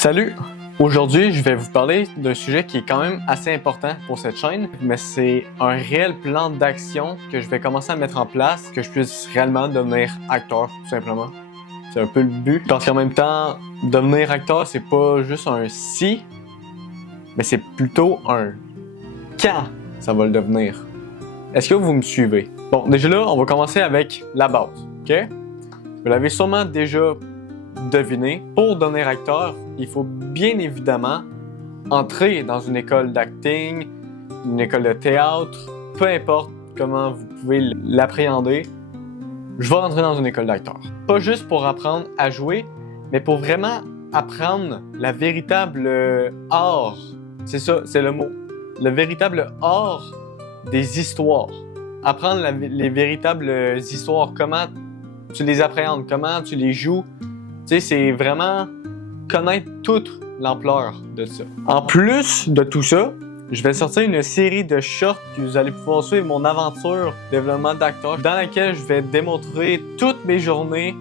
Salut! Aujourd'hui, je vais vous parler d'un sujet qui est quand même assez important pour cette chaîne, mais c'est un réel plan d'action que je vais commencer à mettre en place, que je puisse réellement devenir acteur, tout simplement. C'est un peu le but, parce qu'en même temps, devenir acteur, c'est pas juste un si, mais c'est plutôt un quand ça va le devenir. Est-ce que vous me suivez? Bon, déjà là, on va commencer avec la base, ok? Vous l'avez sûrement déjà deviné, pour devenir acteur, il faut bien évidemment entrer dans une école d'acting, une école de théâtre, peu importe comment vous pouvez l'appréhender, je vais rentrer dans une école d'acteur. Pas juste pour apprendre à jouer, mais pour vraiment apprendre la véritable art, c'est ça, c'est le mot, le véritable art des histoires. Apprendre les véritables histoires, comment tu les appréhendes, comment tu les joues. Tu sais, c'est vraiment connaître toute l'ampleur de ça. En plus de tout ça, je vais sortir une série de shorts que vous allez pouvoir suivre mon aventure développement d'acteur, dans laquelle je vais démontrer toutes mes journées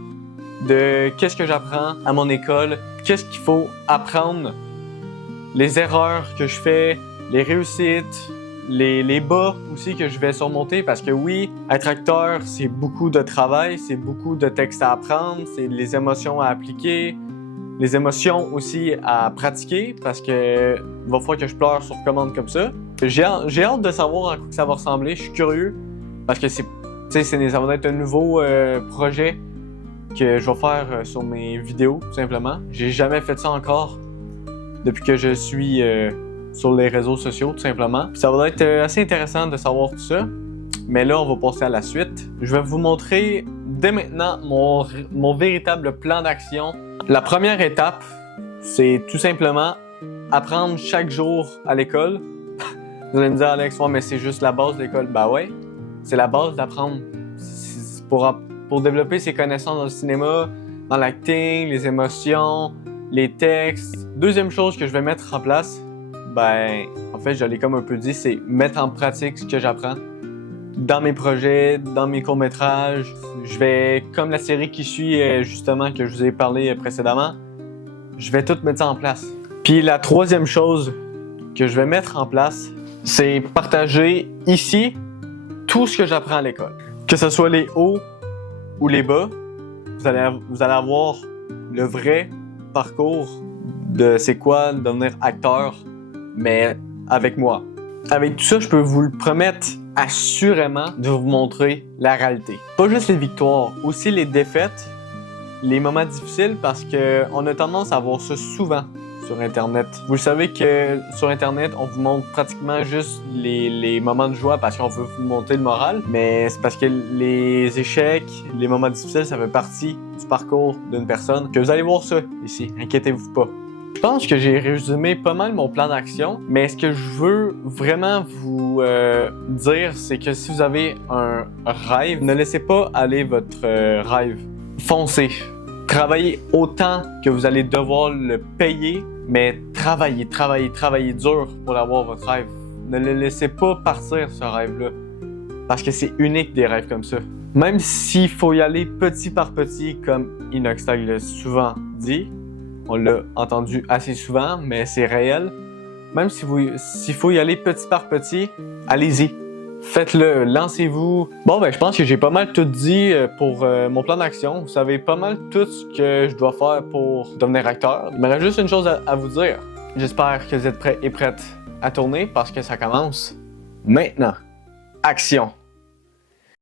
de qu'est-ce que j'apprends à mon école, qu'est-ce qu'il faut apprendre, les erreurs que je fais, les réussites, les bas aussi que je vais surmonter, parce que oui, être acteur, c'est beaucoup de travail, c'est beaucoup de textes à apprendre, c'est les émotions à appliquer, les émotions aussi à pratiquer, parce que il va falloir que je pleure sur commande comme ça. J'ai hâte de savoir à quoi ça va ressembler, je suis curieux, parce que ça va être un nouveau projet que je vais faire sur mes vidéos, tout simplement. J'ai jamais fait ça encore depuis que je suis sur les réseaux sociaux, tout simplement. Puis ça va être assez intéressant de savoir tout ça. Mais là, on va passer à la suite. Je vais vous montrer dès maintenant mon véritable plan d'action. La première étape, c'est tout simplement apprendre chaque jour à l'école. Vous allez me dire, Alex, ouais, mais c'est juste la base de l'école. Ben ouais, c'est la base d'apprendre. Pour développer ses connaissances dans le cinéma, dans l'acting, les émotions, les textes. Deuxième chose que je vais mettre en place, en fait, je l'ai comme un peu dit, c'est mettre en pratique ce que j'apprends dans mes projets, dans mes courts-métrages. Je vais, comme la série qui suit, justement, que je vous ai parlé précédemment, je vais tout mettre ça en place. Puis la troisième chose que je vais mettre en place, c'est partager ici tout ce que j'apprends à l'école. Que ce soit les hauts ou les bas, vous allez avoir le vrai parcours de c'est quoi devenir acteur, mais avec moi. Avec tout ça, je peux vous le promettre assurément de vous montrer la réalité. Pas juste les victoires, aussi les défaites, les moments difficiles, parce qu'on a tendance à voir ça souvent sur Internet. Vous le savez que sur Internet, on vous montre pratiquement juste les moments de joie parce qu'on veut vous monter le moral, mais c'est parce que les échecs, les moments difficiles, ça fait partie du parcours d'une personne. Que vous allez voir ça ici, inquiétez-vous pas. Je pense que j'ai résumé pas mal mon plan d'action, mais ce que je veux vraiment vous dire, c'est que si vous avez un rêve, ne laissez pas aller votre rêve. Foncez. Travaillez autant que vous allez devoir le payer, mais travaillez dur pour avoir votre rêve. Ne le laissez pas partir, ce rêve-là, parce que c'est unique des rêves comme ça. Même s'il faut y aller petit par petit, comme Inoxtag l'a souvent dit, on l'a entendu assez souvent, mais c'est réel. Même s'il faut y aller petit par petit, allez-y. Faites-le, lancez-vous. Bon, je pense que j'ai pas mal tout dit pour mon plan d'action. Vous savez pas mal tout ce que je dois faire pour devenir acteur. Il me reste juste une chose à vous dire. J'espère que vous êtes prêts et prêtes à tourner parce que ça commence maintenant. Action!